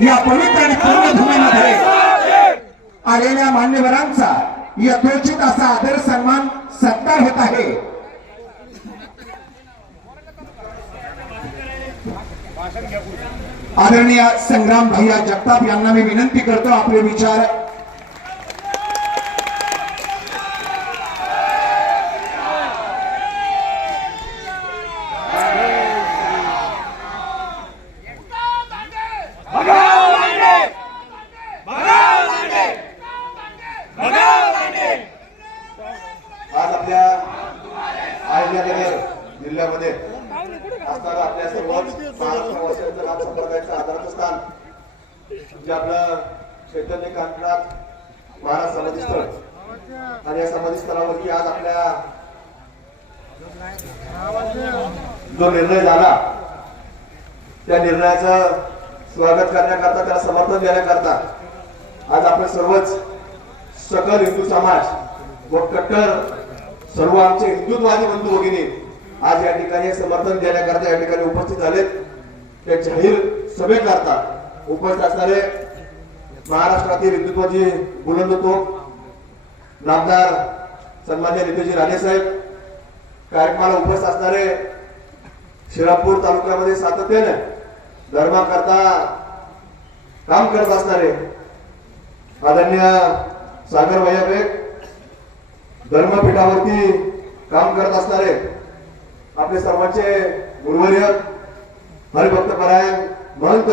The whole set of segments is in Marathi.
या पवित्र आणि कर्मभूमीमध्ये आलेल्या मान्यवरांचा यथोचित असा आदर सन्मान सत्कार होत आहे। आदरणीय संग्राम भैया जगताप यांना मी विनंती करतो आपले विचार आज आपल्या जिल्ह्यामध्ये असणारा आपल्या सर्व महाराष्ट्र नाथ संप्रदायाचं आदराचं स्थान जे आपलं चैतन्य कांतनाथ महाराज समाधी स्थळ आणि या समाधी स्थळावरती आज आपल्या जो निर्णय झाला त्या निर्णयाचं स्वागत करण्याकरता त्याला समर्थन देण्याकरता आज आपण सर्वच सकल हिंदू समाज व कट्टर सर्व आमचे हिंदुत्ववादी बंधू भगिनी आज या ठिकाणी समर्थन देण्याकरता या ठिकाणी उपस्थित झालेत। त्या जाहीर सभेकरता उपस्थित असणारे महाराष्ट्रातील हिंदुत्वाची बुलंद तोफ नामदार सन्मान्य नितेशजी राणे साहेब, कार्यक्रमाला उपस्थित असणारे शिरापूर तालुक्यामध्ये सातत्याने धर्माकरता काम करत असणारे आदरणीय सागर भैया बेग, धर्मपीठावरती काम करत असणारे आपले सर्वांचे गुरुवर्य हरिभक्तपरायण महंत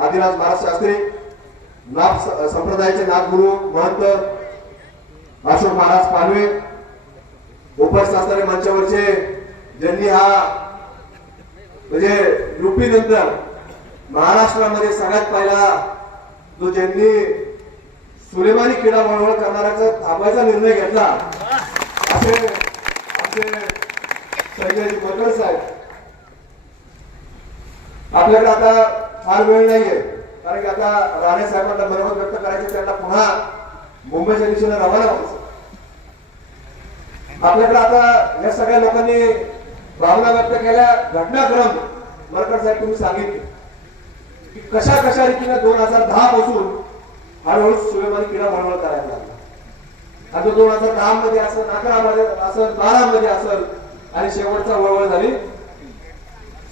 आदिनाथ महाराज शास्त्री, नाथ संप्रदायाचे नाथगुरु महंत अशोक महाराज पानवे, उपस्थित असणारे मंचावरचे ज्यांनी हा म्हणजे युपी नंतर महाराष्ट्रामध्ये सगळ्यात पहिला जो ज्यांनी सुलेमानी क्रीडा वळवळ करणाऱ्याचा थांबायचा निर्णय घेतला असे आमचे सैन्याजी मकर साहेब। आपल्याकडे आता फार वेळ नाहीये कारण की आता राणे साहेबांना मनोगत व्यक्त करायचे, त्यांना पुन्हा मुंबईच्या दिशेने रवाना व्हायचं। आपल्याकडे आता या सगळ्या लोकांनी भावना व्यक्त केल्या, घटनाक्रम मरकर साहेब तुम्ही सांगितले की कशा कशा रीतीने 2010 पासून हळूहळू सुलेमानी क्रीडा वळवळ करायला लागला। आता 2010 मध्ये असं, 11 मध्ये असं, 12 मध्ये असं आणि शेवटचा वळवळ झाली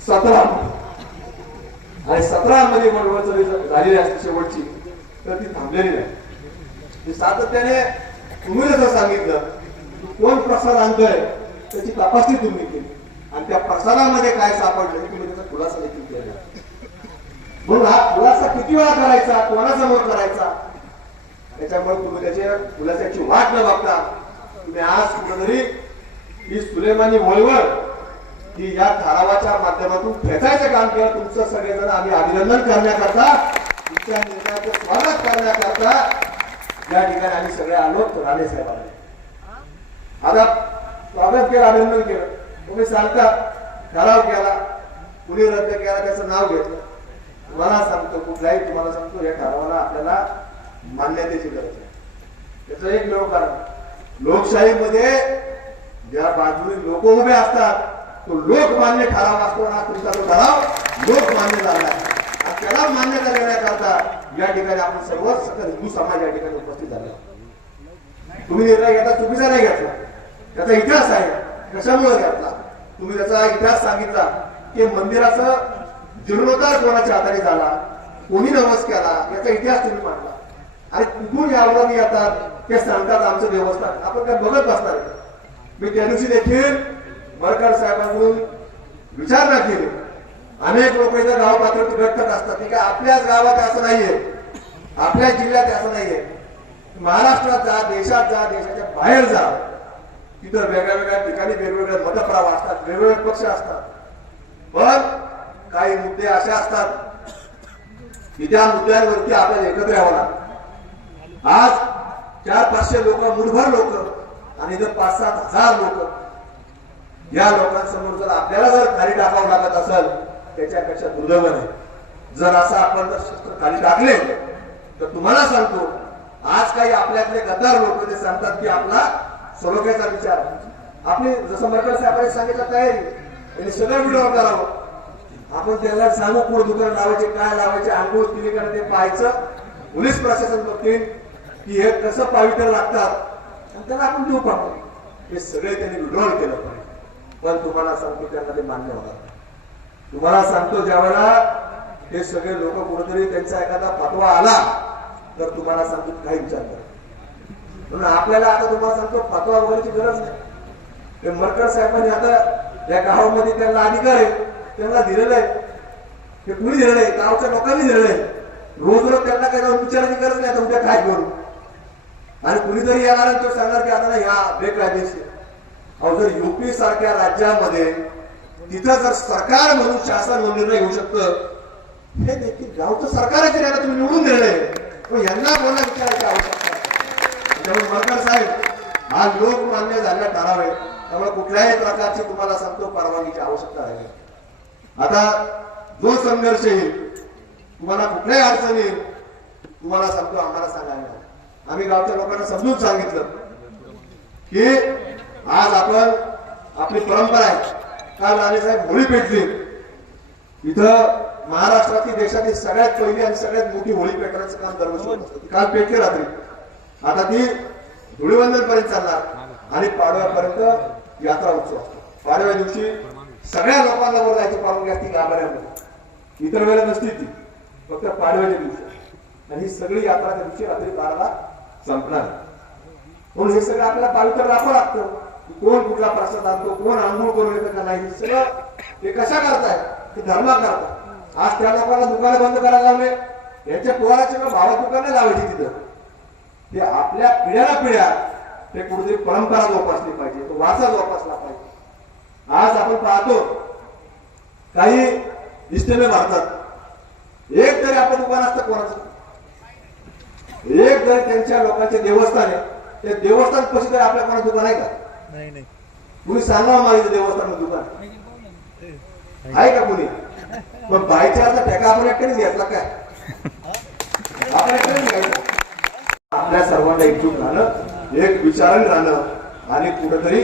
17 आणि 17 मध्ये वळवळ झालेली असते शेवटची, तर ती थांबलेली नाही। सातत्याने तुम्ही जसं सांगितलं कोण प्रसाद आणतोय त्याची तपासणी तुम्ही केली आणि त्या प्रसादामध्ये काय सापडलं तुम्ही त्याचा खुलासा देखील केला। म्हणून हा खुलासा किती वेळा करायचा, कोणासमोर करायचा, त्याच्यामुळे तुम्ही त्याच्या खुलासाची वाट न बघता तुम्ही आज कुठेतरी ही सुलेमानी वळवळ ही या ठरावाच्या माध्यमातून खेचायचं काम केलं। तुमचं सगळेजण आम्ही अभिनंदन करण्याकरता, तुमच्या निर्णयाचं स्वागत करण्याकरता या ठिकाणी आम्ही सगळे आलो। राणे साहेबांनी आता स्वागत केलं, अभिनंदन केलं, तुम्ही सांगता ठराव केला, कुणी रद्द केला त्याचं नाव घेतलं। तुम्हाला सांगतो, कुठलाही तुम्हाला सांगतो, या ठरावाला आपल्याला मान्यतेची गरज आहे। त्याचं एक लोक कारण लोकशाहीमध्ये ज्या बाजूने लोक उभे असतात तो लोकमान्य ठराव असतो ना, तुमचा तो ठराव लोकमान्य झाला आहे आणि त्याला मान्यता देण्याकरता या ठिकाणी आपण सर्व सकल हिंदू समाज या ठिकाणी उपस्थित झाला। तुम्ही निर्णय घेता चुकीचा नाही घेतला, त्याचा इतिहास आहे, कशामुळे घेतला तुम्ही त्याचा इतिहास सांगितला की मंदिराचं जीर्णोद्धार कोणाच्या हाताने झाला, कोणी नवस केला, याचा इतिहास तुम्ही मांडला आणि कुठून यावं येतात ते सांगतात आमचं देवस्थान, आपण काय बघत बसणार। मी त्या दिवशी देखील मरकर साहेबांकडून विचारणा केली, अनेक लोक इथं गाव पातळीवर व्यक्त असतात की आपल्याच गावात असं नाहीये, आपल्या जिल्ह्यात असं नाहीये, महाराष्ट्रात जा, देशात जा, देशाच्या बाहेर जा, तिथं वेगळ्या वेगळ्या ठिकाणी वेगवेगळे मतप्रवाह असतात, वेगवेगळे पक्ष असतात, पण काही मुद्दे असे असतात की त्या मुद्द्यांवरती आपल्याला एकत्र यावं लागतं। आज 400-500 लोक, मुठभर लोक आणि जर 5-7 हजार लोक, या लोकांसमोर जर आपल्याला जर खाली टाकावं लागत असेल त्याच्यापेक्षा दुर्दैव नाही। जर असं आपण जर खाली टाकले तर तुम्हाला सांगतो आज काही आपल्यातले गद्दार लोक ते सांगतात की आपला सलोख्याचा विचार, आपली जसं मरकर साहेबांनी सांगितलं तयारी, सगळं व्हिडिओ करावं, आपण त्यांना सांगू कुठं दुकान लावायचे, काय लावायचे, आंघोळ केली का ते पाहायचं. पोलीस प्रशासन बघतील की हे कसं पावित्र्य लागतात आणि त्याला आपण देऊ पाहतो. हे सगळे त्यांनी विड्रॉल केलं पाहिजे. पण तुम्हाला सांगतो त्यांना ते मान्य होणार नाही. तुम्हाला सांगतो ज्यावेळेला हे सगळे लोक कुठेतरी त्यांचा एखादा फतवा आला तर तुम्हाला सांगतो काही विचार करा. म्हणून आपल्याला आता तुम्हाला सांगतो फतवा वगैरेची गरज नाही. ते मरकर साहेबांनी आता या गावामध्ये त्यांना अधिकार आहे, त्यांना दिलेलं आहे. हे कुणी दिलेलं आहे? गावच्या लोकांनी दिलेलं आहे. रोज रोज त्यांना काही जाऊन विचारायची गरज नाही आता उद्या काय करू. आणि कुणीतरी येणार तो सांगणार की आता ना ह्या बेकायदेशीर. अहो जर युपी सारख्या राज्यामध्ये तिथं जर सरकार म्हणून शासन निर्णय घेऊ शकतं, हे देखील गावचं सरकारच याला तुम्ही निवडून दिलेलं आहे. पण यांना कोणाला विचारायची आवश्यकता आहे? त्यामुळे मरकर साहेब हा लोकमान्य झालेला ठराव आहे. त्यामुळे कुठल्याही प्रकारची तुम्हाला सांगतो परवानगीची आवश्यकता आहे. आता जो संघर्ष येईल, तुम्हाला कुठल्याही अडचण येईल, तुम्हाला सांगतो आम्हाला सांगायला. आम्ही गावच्या लोकांना समजून सांगितलं की आज आपण आपली परंपरा आहे. काल नाणेसाहेब होळी पेटली. इथं महाराष्ट्रातील देशातील सगळ्यात पहिली आणि सगळ्यात मोठी होळी पेटण्याचं काम दरवर्षी होत असतं. काल पेटली रात्री. आता ती धुळीवंदन पर्यंत चालणार आणि पाडव्यापर्यंत यात्रा उत्सव असतो. पाडव्या दिवशी सगळ्या लोकांना वर जायची परवानगी असते गाभाऱ्यामध्ये. इतर वेळेला नसती ती, फक्त पाडव्याच्या दिवशी. आणि ही सगळी यात्रा त्या दिवशी रात्री 12ला संपणार. म्हणून हे सगळं आपल्याला पावित्र्य राखावं लागतं. कोण कुठला प्रसाद आणतो, कोण आंघोळ करून येतं का नाही, सगळं हे कशा करताय? ते धर्मा करतात. आज त्या लोकांना दुकानं बंद करायला लावले. यांच्या पोराचे भावा दुकानं लावायची तिथं. ते आपल्या पिढ्याला पिढ्या ते कुठेतरी परंपरा जोपासली पाहिजे, तो वारसा जोपासला पाहिजे. आज आपण पाहतो काही इष्टमे भारतात एक तरी आपण दुकान असतं कोणाचं, एक जर त्यांच्या लोकांचे देवस्थान आहे, ते देवस्थान कशी तरी आपल्या कोणाचं दुकान आहे का? नाही. कुणी सांगावं माझं देवस्थान दुकान आहे का कुणी? पण बायचाचा ठेका आपण एकट्यानेच घेतला काय? आपण एकट्यानेच घ्यायचा. आपल्या सर्वांना एकजूट राहणं, एक विचारण राहणं आणि कुठेतरी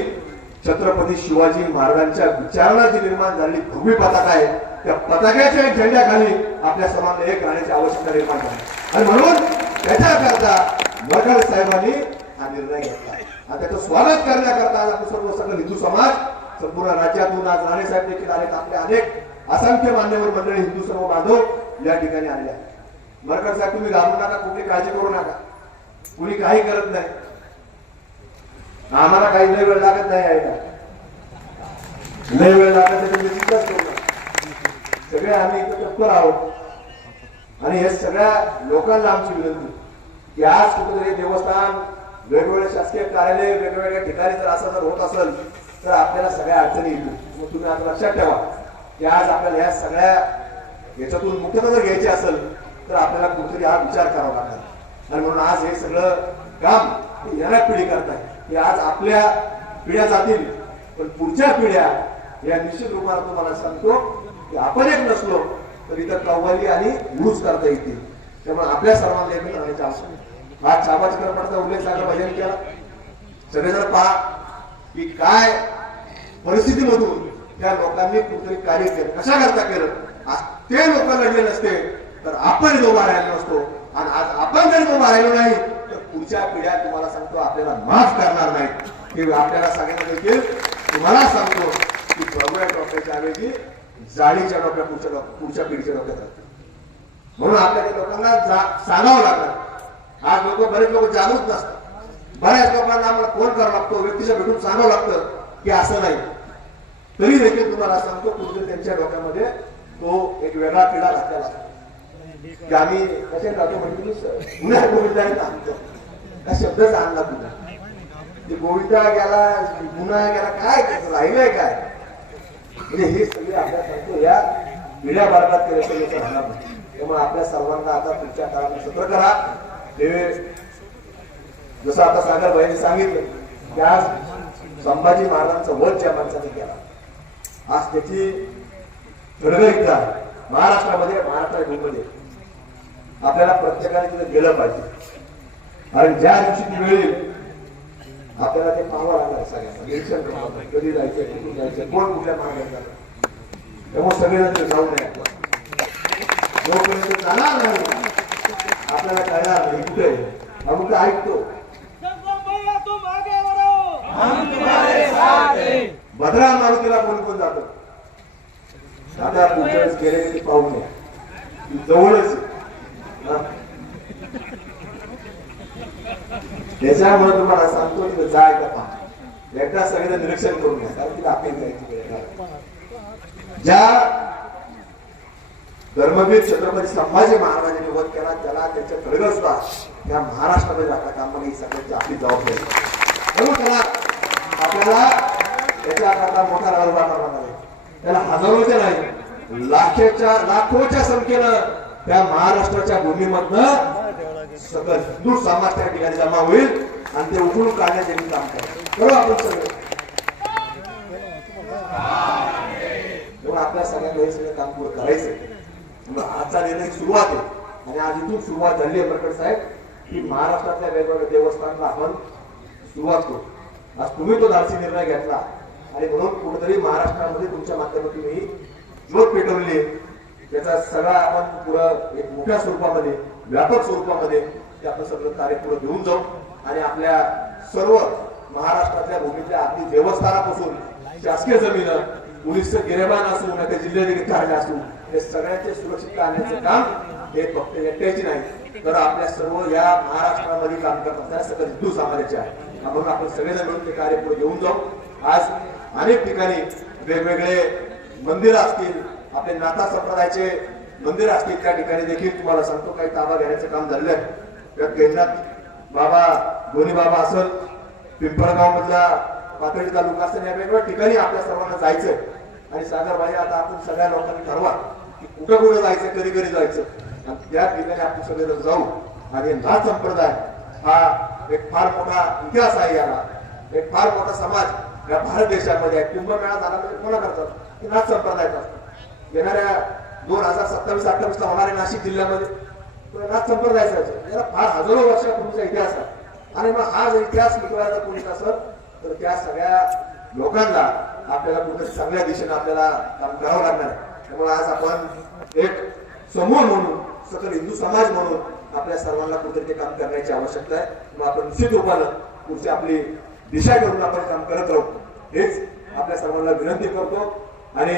छत्रपती शिवाजी महाराजांच्या विचारांना जी निर्माण झालेली भव्य पताका आहे, त्या पताक्याच्या झेंड्याखाली आपल्या सर्वांना एक राहण्याची आवश्यकता निर्माण झाली. आणि म्हणून त्याच्याकरता मरकर साहेबांनी हा निर्णय घेतला. आणि त्याचं स्वागत करण्याकरता आज आपण सर्व सगळं हिंदू समाज संपूर्ण राज्यातून आज नाणेसाहेब देखील आले. आपले अनेक असंख्य मान्यवर मंडळी हिंदू सर्व बांधव या ठिकाणी आले आहेत. मरकर साहेब तुम्ही घाबरू नका, कुठली काळजी करू नका. कुणी काही करत नाही. आम्हाला काही लय वेळ लागत नाही यायला. लय वेळ लागत नाही तुम्ही चिंताच करू नका. सगळे आम्ही इथं तत्पर आहोत. आणि हे सगळ्या लोकांना आमची विनंती की आज कुठेतरी देवस्थान, वेगवेगळे शासकीय कार्यालय, वेगवेगळ्या ठिकाणी जर असं जर होत असेल तर आपल्याला सगळ्या अडचणी येतील. मग तुम्ही आज लक्षात ठेवा की आज आपल्याला या सगळ्या याच्यातून मुक्तता जर घ्यायची असेल तर आपल्याला कुठेतरी हा विचार करावा लागणार. आणि म्हणून आज हे सगळं काम येणाऱ्या पिढी करताय की आज आपल्या पिढ्या जातील, पण पुढच्या पिढ्या या निश्चित रूपाने तुम्हाला सांगतो की आपण एक नसलो तर इथं कव्वाली आणि उरूस करता येतील. त्यामुळे आपल्या सर्वांना एकत्र राहण्याची आवश्यकता. आज छापाच्या क्रमांकाचा उल्लेख सागर भजन केला. सगळेजण पहा की काय परिस्थितीमधून त्या लोकांनी कुठेतरी कार्य केलं, कशा करता केलं. आज ते लोक लढले नसते तर आपण उभा राहिलो नसतो. आणि आज आपण जर उभा राहिलो नाही तर पुढच्या पिढ्या तुम्हाला सांगतो आपल्याला माफ करणार नाहीत. हे आपल्याला सांगितलं देखील तुम्हाला सांगतो की प्रभूच्या डोक्याच्या ऐवजी जाळीच्या डोक्या पुढच्या पिढीच्या डोक्यात राहतात. म्हणून आपल्याला लोकांना सांगावं लागणार. आज लोक बरेच लोक जागरूक नसतात. बऱ्याच लोकांना आम्हाला फोन करावा लागतो, व्यक्तीच्या भेटून सांगावं लागतं की असं नाही. तरी देखील तुम्हाला सांगतो कुठेतरी त्यांच्या डोक्यामध्ये तो एक वेगळा किडा घातलेला असतो की आम्ही कसे राहतो म्हणजे गुन्हा गोविंदा आणतो. त्या शब्दच आणला तुला ते गोविंदा गेला, गुन्हा गेला, काय राहिलंय काय? म्हणजे हे सगळे आपल्या सांगतो या पिढ्या भारतात केल्याचं राहणार नाही. त्यामुळे आपल्या सर्वांना आता पुढच्या काळात सत्र करा. हे जसं आता सागर भाईने सांगितलं की आज संभाजी महाराजांचं वध ज्या माणसाने केला, आज त्याची धडगड आहे महाराष्ट्रामध्ये, महाराष्ट्रामध्ये. आपल्याला प्रत्येकाने तिथे गेलं पाहिजे. आणि ज्या दिवशी ती वेळ येईल आपल्याला ते पाहावं लागणार. सगळ्यांना निरीक्षण करावं, कधी जायचं, कुठून जायचं, कोण कुठल्या मार्गाने जाणार. त्यामुळे सगळेजण ते जाऊ नये जोपर्यंत जाणार नाही आपल्याला कळणार नाही कुठे आपण तर ऐकतो भद्रा मारुतीला कोण कोण जात आता पुढच्या वेळेस गेले की पाहू नये जवळच त्याच्यामुळे तुम्हाला सांगतो तिथे जाय का पहा एकदा सगळ्यांना निरीक्षण करून घ्या कारण तिला आपली जायची वेळ आहे. ज्या धर्मवीर छत्रपती संभाजी महाराजांनी वध केला त्याला त्याच्या खडग सुद्धा या महाराष्ट्रामध्ये जाता कामा ही सगळ्यांची आपली जबाबदारी म्हणून त्याला आपल्याला त्याच्याकरता मोठा राग वाटावा नाही त्याला हजारोच्या नाही लाखोच्या संख्येनं त्या महाराष्ट्राच्या भूमीमधनं सगळं हिंदू समाज त्या ठिकाणी जमा होईल आणि ते उठून काढण्याचे काम करेल बरोबर आपण सगळं तेव्हा आपल्या सगळ्यांना हे सगळं काम पुढे करायचं आजचा निर्णय सुरुवात आहे आणि आज इथून सुरुवात झाली आहे मरकट साहेब की महाराष्ट्रातल्या वेगवेगळ्या देवस्थानाला आपण सुरुवात करू आज तुम्ही तो धाडसी निर्णय घेतला आणि म्हणून कुठेतरी महाराष्ट्रामध्ये तुमच्या माध्यमातून ही ज्योत पेटवली त्याचा सगळा आपण पुढं एक मोठ्या स्वरूपामध्ये व्यापक स्वरूपामध्ये ते आपण सगळं कार्य पुढे घेऊन जाऊ आणि आपल्या सर्व महाराष्ट्रातल्या भूमीतल्या अगदी देवस्थानापासून शासकीय जमीन पोलीसचं गिरेबान असू नाही जिल्हाधिकारी कार्यालय असू हे सगळ्यांचे सुरक्षित आणण्याचं काम हे फक्त एकट्याची नाही तर आपल्या सर्व या महाराष्ट्रामध्ये काम करत असणाऱ्या सगळ्या हिंदू समाजाचे आहे म्हणून आपण सगळेजण मिळून ते कार्य पुढे घेऊन जाऊ आज अनेक ठिकाणी वेगवेगळे मंदिर असतील आपले नाथा संप्रदायाचे मंदिर असतील त्या ठिकाणी देखील तुम्हाला सांगतो काही ताबा घेण्याचं काम झालेलं आहे त्यात गैरनाथ बाबा दोन्ही बाबा असेल पिंपळगाव मधला पाथर्डी तालुका असेल या वेगवेगळ्या ठिकाणी आपल्या सर्वांना जायचंय आणि सागरबाई आता आपण सगळ्या लोकांनी ठरवा की कुठं कुठं जायचं कधी कधी जायचं आणि त्या ठिकाणी आपण सगळेजण जाऊ आणि नाथ संप्रदाय हा एक फार मोठा इतिहास आहे याला एक फार मोठा समाज या भारत देशामध्ये आहे कुंभमेळा झाला तर कोणा करतात नाथ संप्रदायाचा येणाऱ्या 2027-28 ला होणाऱ्या नाशिक जिल्ह्यामध्ये नाथ संप्रदायाचा याला फार हजारो वर्षापूर्वीचा इतिहास आहे आणि मग हा जर इतिहास मिटवायचा कोणी असेल तर त्या सगळ्या लोकांना आपल्याला कुठेतरी चांगल्या दिशेने आपल्याला काम करावं लागणार आहे त्यामुळे आज आपण एक समूह म्हणून सकल हिंदू समाज म्हणून आपल्या सर्वांना कुठेतरी काम करण्याची आवश्यकता आहे मग आपण निश्चित रूपानं पुढची आपली दिशा करून आपण काम करत राहू हेच आपल्या सर्वांना विनंती करतो आणि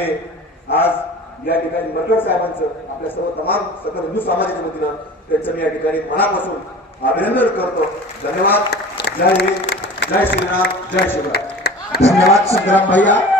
आज या ठिकाणी मरकट साहेबांचं आपल्या सर्व तमाम सकल हिंदू समाजाच्या वतीनं त्यांचं मी या ठिकाणी मनापासून अभिनंदन करतो धन्यवाद जय हिंद जय श्रीराम जय शिवराय धन्यवाद संग्राम भैया